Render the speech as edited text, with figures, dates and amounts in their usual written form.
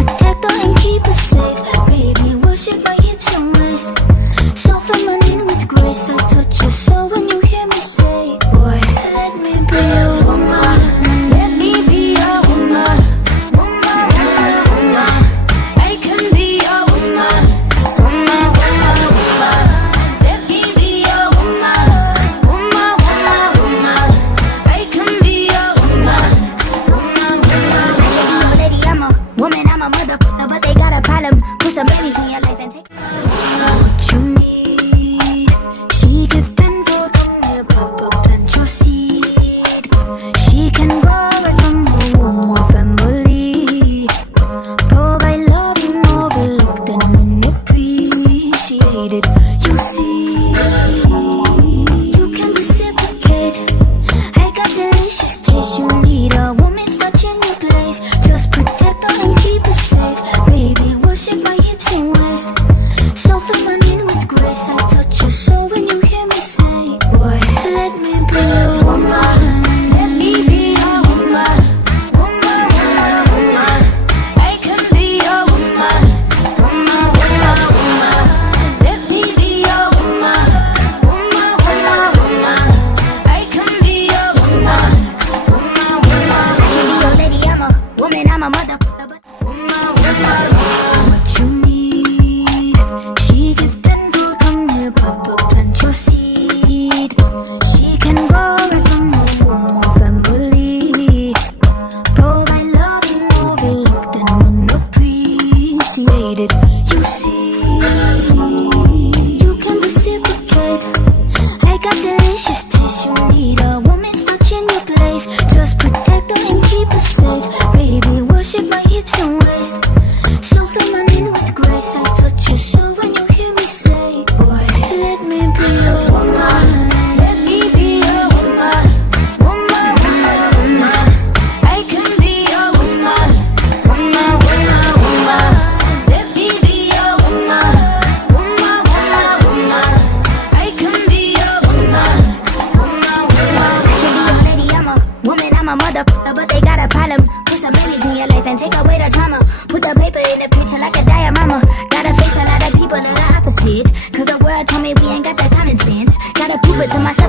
protect her and keep her safe. Baby, worship my hips and waist. So feminine with grace, I touch your soul when you hear me say, boy, let me be your woman. Let me be your woman. Woman, woman, woman. I can be your woman. Woman, woman, woman. Let me be your woman. Woman, woman, woman. I can be your woman. Woman, woman, woman. Lady, I'm a woman, I'm a motherfucker, but they got a problem. Put some babies in your life and take what you need. She give 10 for you, pop up, plant your seed. She can grow right from her womb or family. Provide love and overlooked and unappreciated. You see, you can reciprocate. I got delicious taste. You need a woman's touch in your place. Just protect her and keep her safe. Baby, worship my hips and waist. So feminine with grace, I touch your soul when you hear me say, boy, let me be your woman. Let me be your woman. Woman, woman, woman. I can be your woman. Woman, woman, woman. Let me be your woman. Woman, woman, woman. I can be your woman. Woman, woman, I can be your lady, I'm a woman, I'm a motherfucker, but woman, woman, woman. What you need. She give 10 food from you, pop up, plant your seed. She can grow right from your womb or family. Provide love and overlooked and unappreciated. You see, you can reciprocate. I got delicious taste. You need a woman's touch in your place. Just protect her and keep her safe. Baby, worship my hips and waist. So feminine with grace, I touch your soul when you hear me say, boy, let me be your woman. Let me be your woman. Woman, woman, woman. I can be your woman. Woman, woman, woman. Let me be your woman. Woman, woman, woman. I can be your woman. Woman, woman, I can be your lady, I'm a woman, I'm a motherfucker, but they got a problem. Put some babies in your life and take away the drama. Put the paper in the picture like a diorama. Gotta face a lot of people that are opposite, cause the world told me we ain't got that common sense. Gotta prove it to myself.